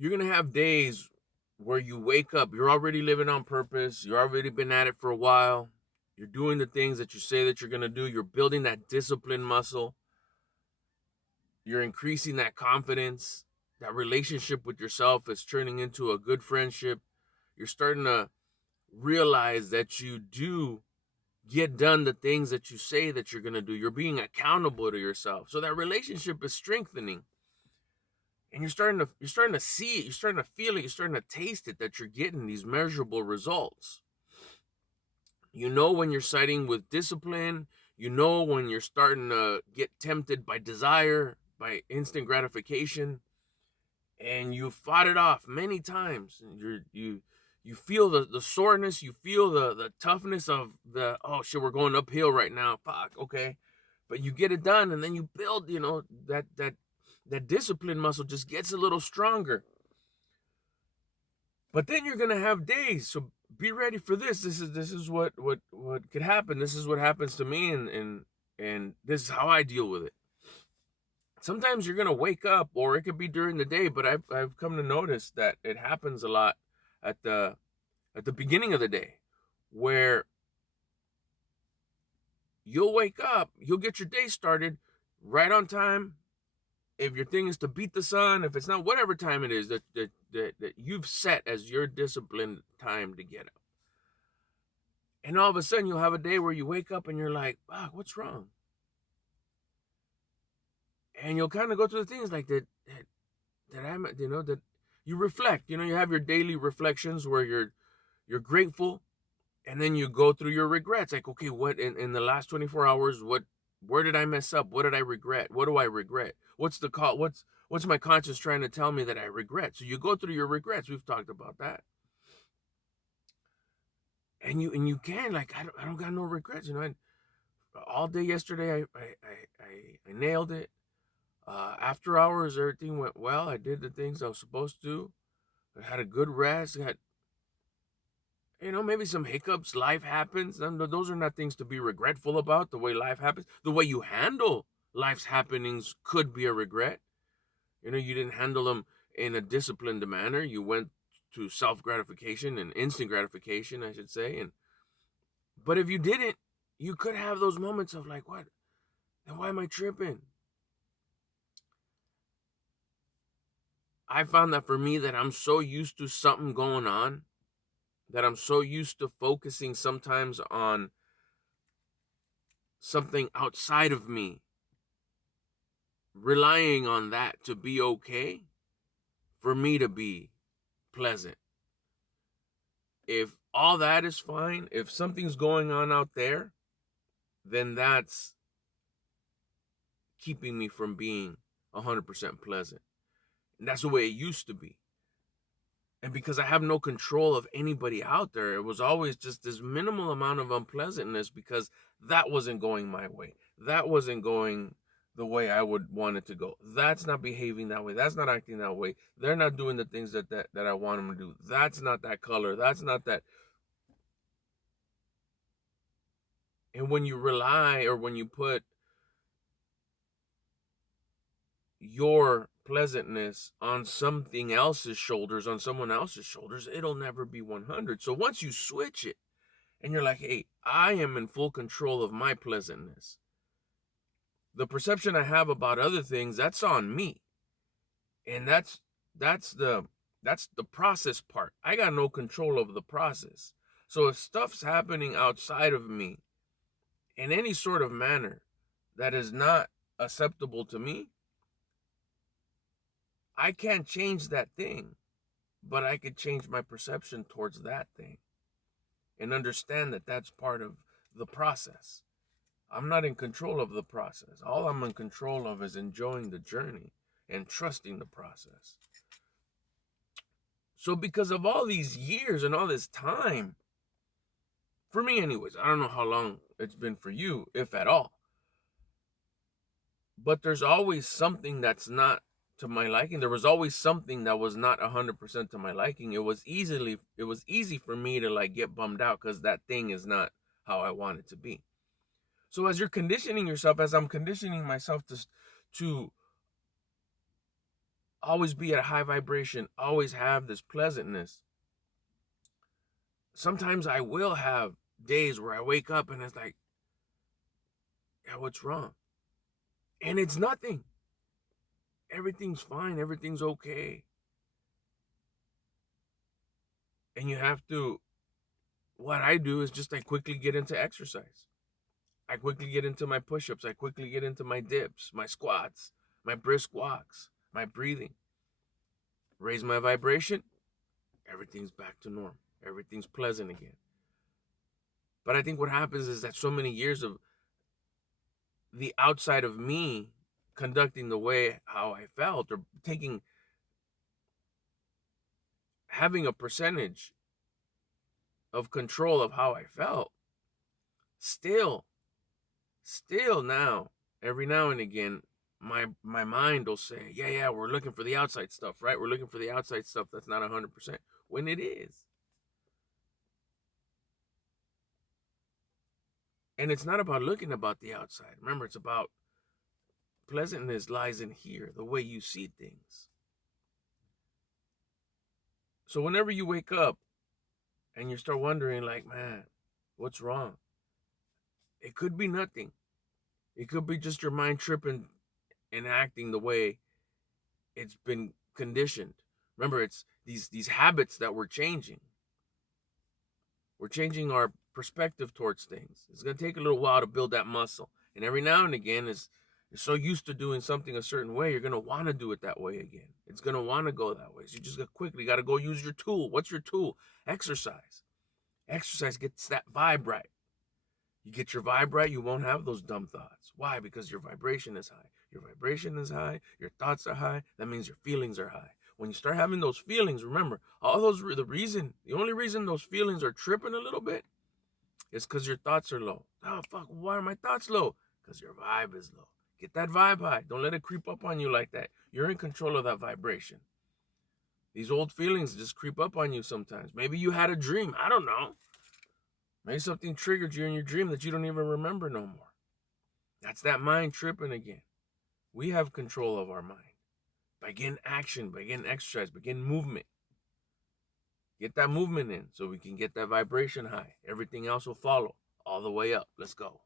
You're going to have days where you wake up, you're already living on purpose, you've already been at it for a while, you're doing the things that you say that you're going to do, you're building that discipline muscle, you're increasing that confidence, that relationship with yourself is turning into a good friendship. You're starting to realize that you do get done the things that you say that you're going to do. You're being accountable to yourself. So that relationship is strengthening. And you're starting to see it, you're starting to feel it, you're starting to taste it, that you're getting these measurable results. You know when you're siding with discipline, you know when you're starting to get tempted by desire, by instant gratification, and you fought it off many times. And you feel the soreness, you feel the toughness of the, oh shit, we're going uphill right now. Fuck, okay. But you get it done, and then you build, that discipline muscle just gets a little stronger. But then you're gonna have days, so be ready for this. This is what could happen. This is what happens to me, and this is how I deal with it. Sometimes you're gonna wake up, or it could be during the day, but I've come to notice that it happens a lot at the beginning of the day, where you'll wake up, you'll get your day started right on time. If your thing is to beat the sun, if it's not, whatever time it is that you've set as your disciplined time to get up. And all of a sudden you'll have a day where you wake up and you're like, fuck, what's wrong? And you'll kind of go through the things like that you reflect. You have your daily reflections where you're grateful, and then you go through your regrets. Like, okay, what in the last 24 hours, where did I mess up? What did I regret? What do I regret? What's my conscience trying to tell me that I regret? So you go through your regrets. We've talked about that. And you can, like, I don't got no regrets. All day yesterday I nailed it. After hours, everything went well. I did the things I was supposed to. I had a good rest. I had, maybe some hiccups. Life happens. And those are not things to be regretful about. The way life happens, the way you handle life's happenings could be a regret. You didn't handle them in a disciplined manner. You went to self gratification and instant gratification, I should say. But if you didn't, you could have those moments of like, what? Then why am I tripping? I found that for me, that I'm so used to something going on, that I'm so used to focusing sometimes on something outside of me, relying on that to be okay, for me to be pleasant. If all that is fine, if something's going on out there, then that's keeping me from being 100% pleasant. And that's the way it used to be. And because I have no control of anybody out there, it was always just this minimal amount of unpleasantness, because that wasn't going my way. That wasn't going the way I would want it to go. That's not behaving that way. That's not acting that way. They're not doing the things that I want them to do. That's not that color. That's not that. And when you rely, or when you put your pleasantness on something else's shoulders, on someone else's shoulders, it'll never be 100. So once you switch it and you're like, hey, I am in full control of my pleasantness. The perception I have about other things, that's on me. And that's the process part. I got no control over the process. So if stuff's happening outside of me in any sort of manner that is not acceptable to me, I can't change that thing, but I could change my perception towards that thing and understand that that's part of the process. I'm not in control of the process. All I'm in control of is enjoying the journey and trusting the process. So because of all these years and all this time, for me anyways, I don't know how long it's been for you, if at all, but there's always something that's not to my liking. There was always something that was not 100% to my liking. It was easy for me to like get bummed out because that thing is not how I want it to be. So as you're conditioning yourself, as I'm conditioning myself to always be at a high vibration, always have this pleasantness. Sometimes I will have days where I wake up and it's like, yeah, what's wrong? And it's nothing. Everything's fine. Everything's okay. And you have to, what I do is just I quickly get into exercise. I quickly get into my push-ups. I quickly get into my dips, my squats, my brisk walks, my breathing. Raise my vibration. Everything's back to normal. Everything's pleasant again. But I think what happens is that so many years of the outside of me conducting the way how I felt, or having a percentage of control of how I felt, still now, every now and again, my mind will say, yeah, we're looking for the outside stuff, right? We're looking for the outside stuff that's not 100%, when it is. And it's not about looking about the outside. Remember, it's about pleasantness lies in here, the way you see things. So whenever you wake up and you start wondering, like, man, what's wrong? It could be nothing. It could be just your mind tripping and acting the way it's been conditioned. Remember, it's these habits that we're changing. We're changing our perspective towards things. It's going to take a little while to build that muscle. And every now and again, you're so used to doing something a certain way, you're going to want to do it that way again. It's going to want to go that way. So you just got to go use your tool. What's your tool? Exercise. Exercise gets that vibe right. You get your vibe right, you won't have those dumb thoughts. Why? Because your vibration is high. Your vibration is high. Your thoughts are high. That means your feelings are high. When you start having those feelings, remember, the only reason those feelings are tripping a little bit is because your thoughts are low. Oh, fuck, why are my thoughts low? Because your vibe is low. Get that vibe high. Don't let it creep up on you like that. You're in control of that vibration. These old feelings just creep up on you sometimes. Maybe you had a dream. I don't know. Maybe something triggered you in your dream that you don't even remember no more. That's that mind tripping again. We have control of our mind. By getting action, by getting exercise, by getting movement. Get that movement in so we can get that vibration high. Everything else will follow all the way up. Let's go.